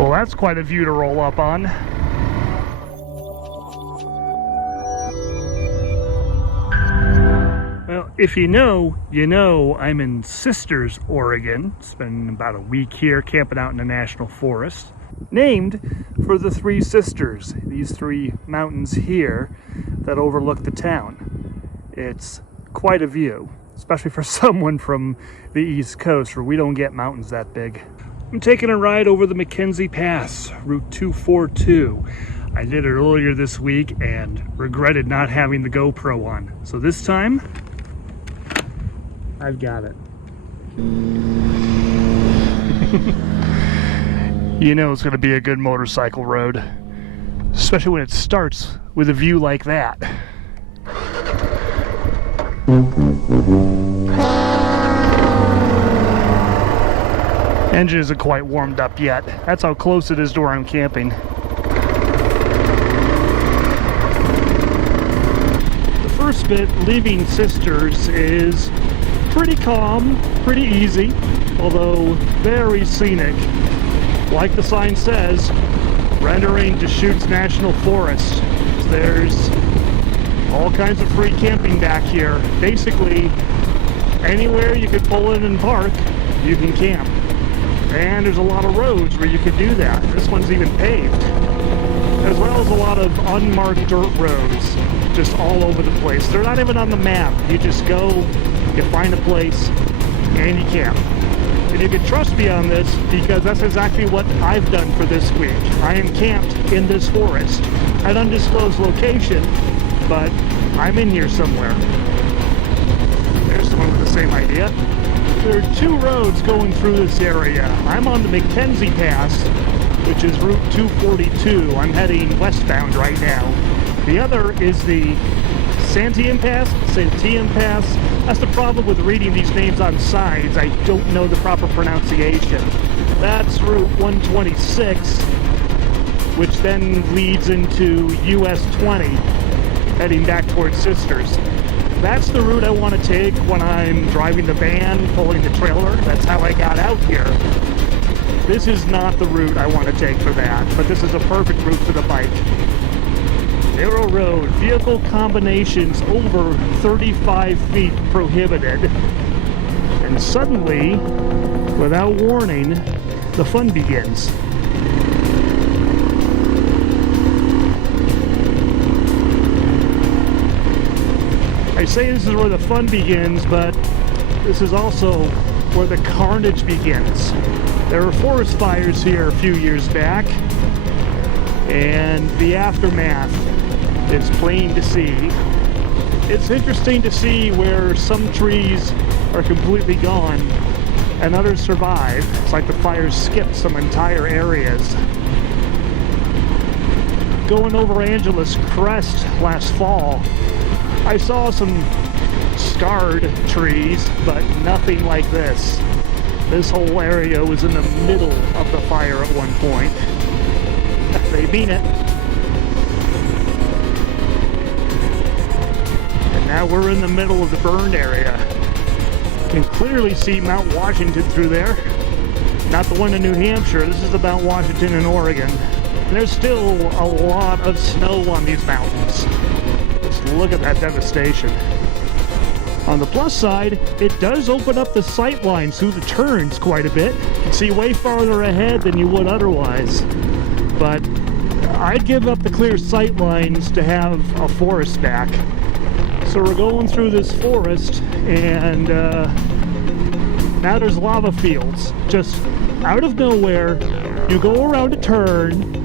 Well, that's quite a view to roll up on. Well, if you know, you know I'm in Sisters, Oregon. Spent about a week here camping out in the national forest. Named for the three sisters, these three mountains here that overlook the town. It's quite a view, especially for someone from the East Coast where we don't get mountains that big. I'm taking a ride over the Mackenzie Pass, Route 242. I did it earlier this week and regretted not having the GoPro on. So this time, I've got it. You know it's going to be a good motorcycle road, especially when it starts with a view like that. Engine isn't quite warmed up yet. That's how close it is to where I'm camping. The first bit, leaving Sisters, is pretty calm, pretty easy, although very scenic. Like the sign says, rendering Deschutes National Forest. There's all kinds of free camping back here. Basically, anywhere you could pull in and park, you can camp. And there's a lot of roads where you could do that. This one's even paved. As well as a lot of unmarked dirt roads, just all over the place. They're not even on the map. You just go, you find a place, and you camp. And you can trust me on this because that's exactly what I've done for this week. I am camped in this forest. An undisclosed location, but I'm in here somewhere. There's someone with the same idea. There are two roads going through this area. I'm on the Mackenzie Pass, which is Route 242. I'm heading westbound right now. The other is the Santiam Pass. That's the problem with reading these names on signs. I don't know the proper pronunciation. That's Route 126, which then leads into US 20, heading back towards Sisters. That's the route I want to take when I'm driving the van, pulling the trailer. That's how I got out here. This is not the route I want to take for that, but this is a perfect route for the bike. Narrow road, vehicle combinations over 35 feet prohibited. And suddenly, without warning, the fun begins. I say this is where the fun begins, but this is also where the carnage begins. There were forest fires here a few years back, and the aftermath is plain to see. It's interesting to see where some trees are completely gone and others survive. It's like the fires skipped some entire areas. Going over Angeles Crest last fall, I saw some scarred trees, but nothing like this. This whole area was in the middle of the fire at one point. They mean it. And now we're in the middle of the burned area. You can clearly see Mount Washington through there. Not the one in New Hampshire. This is the Mount Washington in Oregon. And there's still a lot of snow on these mountains. Look at that devastation. On the plus side, it does open up the sight lines through the turns quite a bit. You can see way farther ahead than you would otherwise. But I'd give up the clear sight lines to have a forest back. So we're going through this forest, and now there's lava fields. Just out of nowhere, you go around a turn,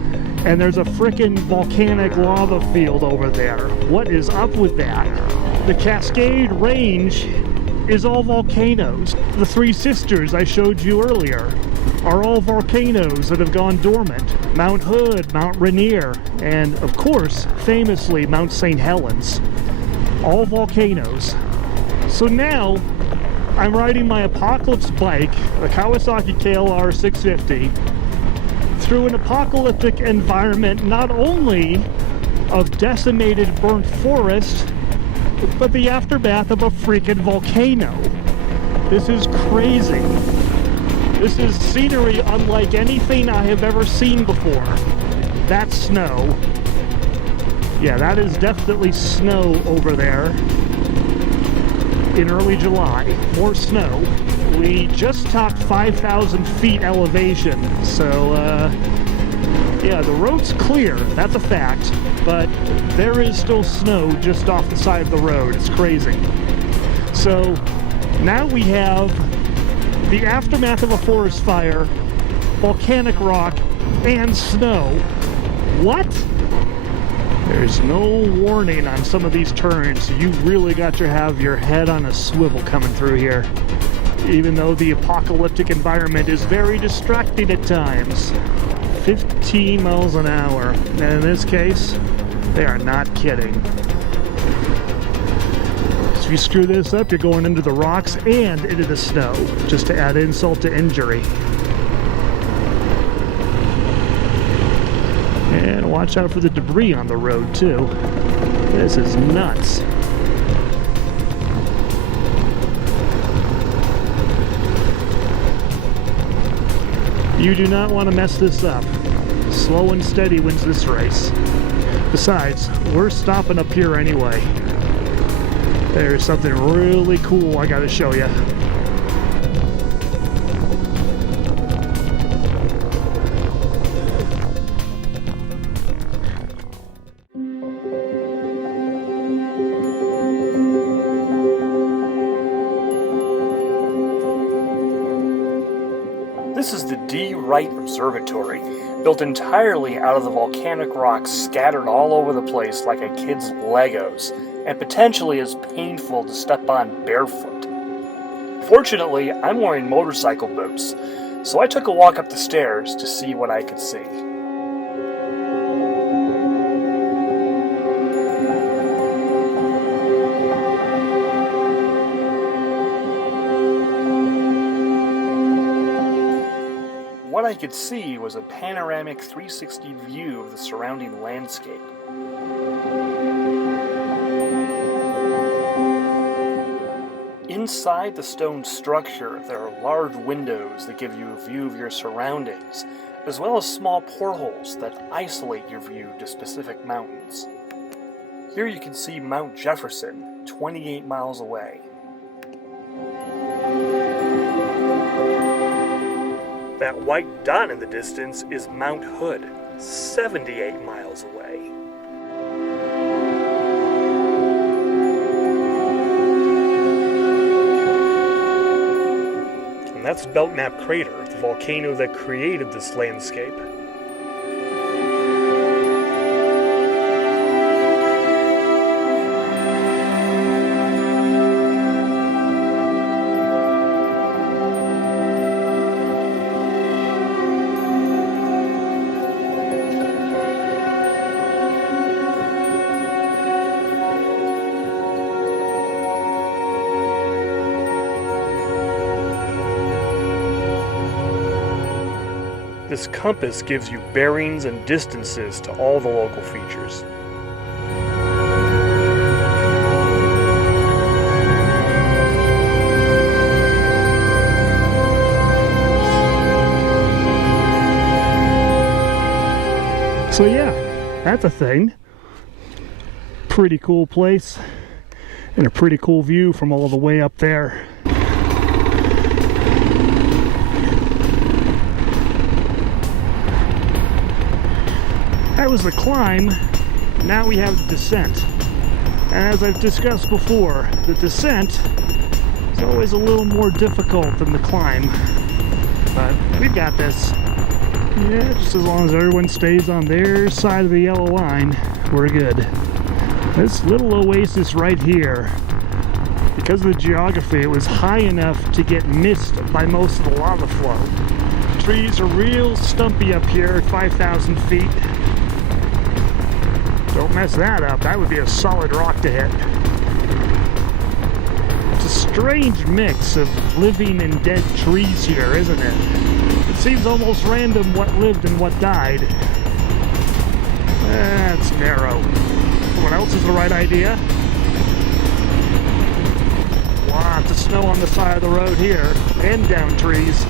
and there's a frickin' volcanic lava field over there. What is up with that? The Cascade Range is all volcanoes. The three sisters I showed you earlier are all volcanoes that have gone dormant. Mount Hood, Mount Rainier, and of course, famously, Mount St. Helens. All volcanoes. So now, I'm riding my Apocalypse bike, the Kawasaki KLR650, through an apocalyptic environment not only of decimated burnt forest, but the aftermath of a freaking volcano. This is crazy. This is scenery unlike anything I have ever seen before. That's snow. Yeah, that is definitely snow over there in early July. More snow. We just topped 5,000 feet elevation, so yeah, the road's clear, that's a fact, but there is still snow just off the side of the road. It's crazy. So now we have the aftermath of a forest fire, volcanic rock, and snow. What? There's no warning on some of these turns. You really got to have your head on a swivel coming through here, even though the apocalyptic environment is very distracting at times. 15 miles an hour. And in this case, they are not kidding. If you screw this up, you're going into the rocks and into the snow, just to add insult to injury. And watch out for the debris on the road, too. This is nuts. You do not want to mess this up. Slow and steady wins this race. Besides, we're stopping up here anyway. There's something really cool I gotta show you. This is the D. Wright Observatory, built entirely out of the volcanic rocks scattered all over the place like a kid's Legos, and potentially as painful to step on barefoot. Fortunately, I'm wearing motorcycle boots, so I took a walk up the stairs to see what I could see. What I could see was a panoramic 360 view of the surrounding landscape. Inside the stone structure, there are large windows that give you a view of your surroundings, as well as small portholes that isolate your view to specific mountains. Here you can see Mount Jefferson, 28 miles away. That white dot in the distance is Mount Hood, 78 miles away. And that's Belknap Crater, the volcano that created this landscape. This compass gives you bearings and distances to all the local features. So yeah, that's a thing. Pretty cool place and a pretty cool view from all the way up there. That was the climb. Now we have the descent. And as I've discussed before, the descent is always a little more difficult than the climb. But we've got this. Yeah, just as long as everyone stays on their side of the yellow line, we're good. This little oasis right here, because of the geography, it was high enough to get missed by most of the lava flow. Trees are real stumpy up here at 5,000 feet. Don't mess that up. That would be a solid rock to hit. It's a strange mix of living and dead trees here, isn't it? It seems almost random what lived and what died. That's narrow. What else is the right idea? Lots of snow on the side of the road here, and down trees.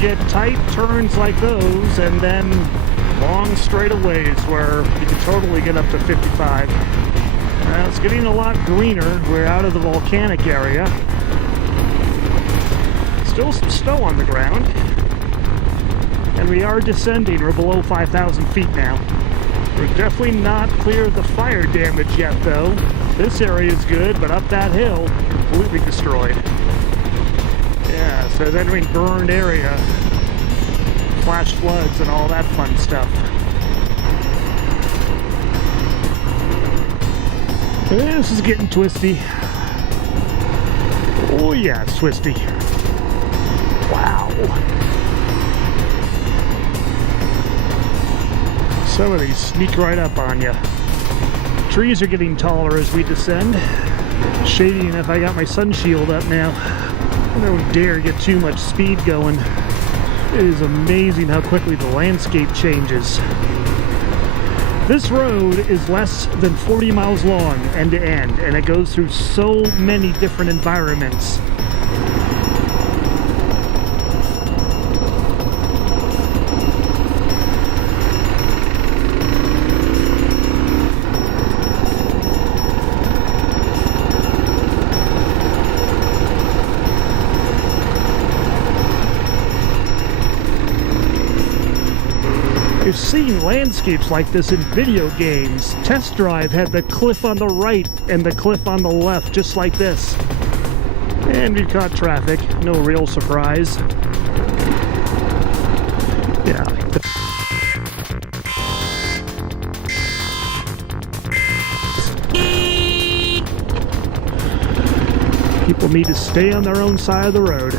get tight turns like those, and then long straightaways where you can totally get up to 55. It's getting a lot greener. We're out of the volcanic area. Still some snow on the ground. And we are descending. We're below 5,000 feet now. We're definitely not clear of the fire damage yet, though. This area is good, but up that hill, completely destroyed. Yeah, so then we burned area, flash floods, and all that fun stuff. This is getting twisty. Oh yeah, it's twisty. Wow. Some of these sneak right up on you. Trees are getting taller as we descend. Shady enough, I got my sun shield up now. I don't dare get too much speed going. It is amazing how quickly the landscape changes. This road is less than 40 miles long end to end, and it goes through so many different environments. I've seen landscapes like this in video games. Test Drive had the cliff on the right and the cliff on the left, just like this. And we caught traffic, no real surprise. Yeah. People need to stay on their own side of the road.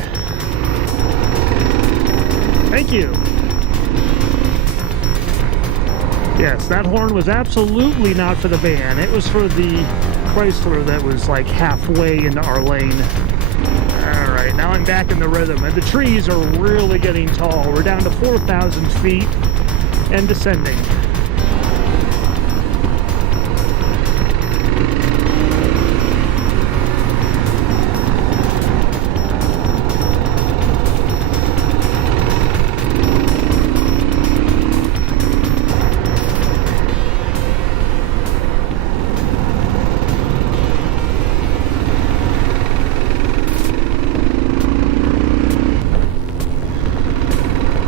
Thank you. Yes, that horn was absolutely not for the van. It was for the Chrysler that was like halfway into our lane. Alright, now I'm back in the rhythm, and the trees are really getting tall. We're down to 4,000 feet and descending.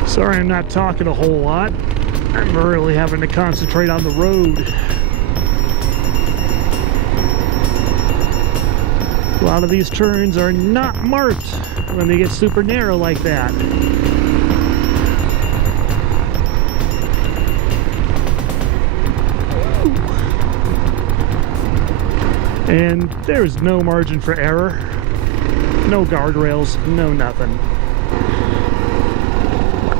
Sorry I'm not talking a whole lot. I'm really having to concentrate on the road. A lot of these turns are not marked when they get super narrow like that. And there's no margin for error. No guardrails, no nothing.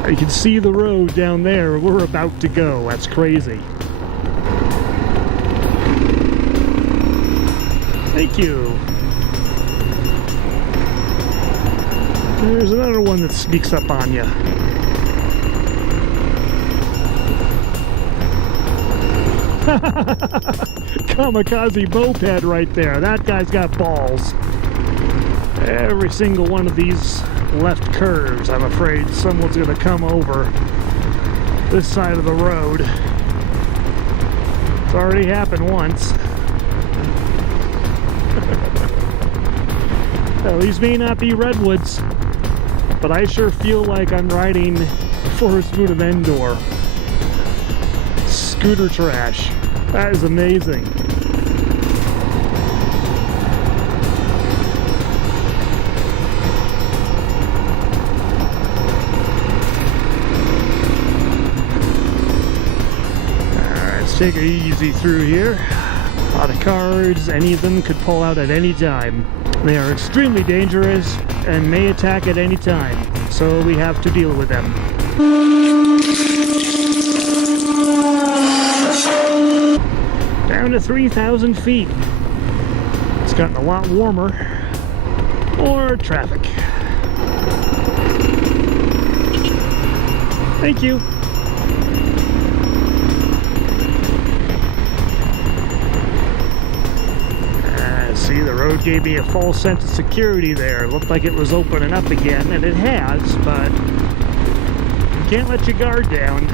You can see the road down there. We're about to go. That's crazy. Thank you. There's another one that sneaks up on you. Kamikaze moped right there. That guy's got balls. Every single one of these left curves, I'm afraid someone's going to come over this side of the road. It's already happened once. Well, these may not be redwoods, but I sure feel like I'm riding Forest Moon of Endor. Scooter trash. That is amazing. Take it easy through here. A lot of cars, any of them could pull out at any time. They are extremely dangerous and may attack at any time, so we have to deal with them. Down to 3,000 feet. It's gotten a lot warmer. More traffic. Thank you. See, the road gave me a false sense of security there. It looked like it was opening up again, and it has, but can't let your guard down.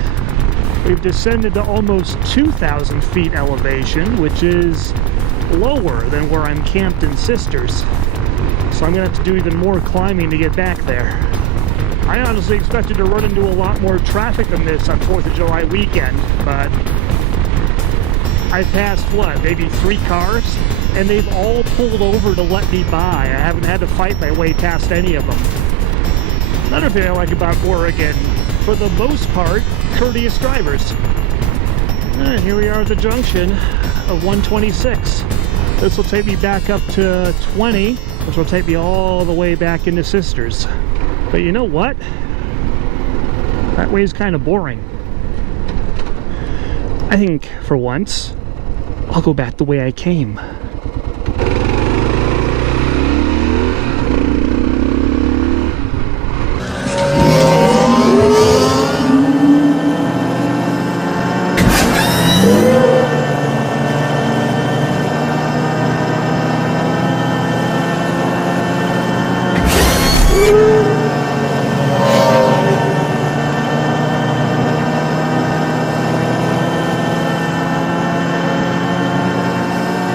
We've descended to almost 2,000 feet elevation, which is lower than where I'm camped in Sisters. So I'm gonna have to do even more climbing to get back there. I honestly expected to run into a lot more traffic than this on 4th of July weekend, but I passed, what, maybe 3 cars? And they've all pulled over to let me by. I haven't had to fight my way past any of them. Another thing I like about Oregon, for the most part, courteous drivers. And here we are at the junction of 126. This will take me back up to 20, which will take me all the way back into Sisters. But you know what? That way is kind of boring. I think, for once, I'll go back the way I came.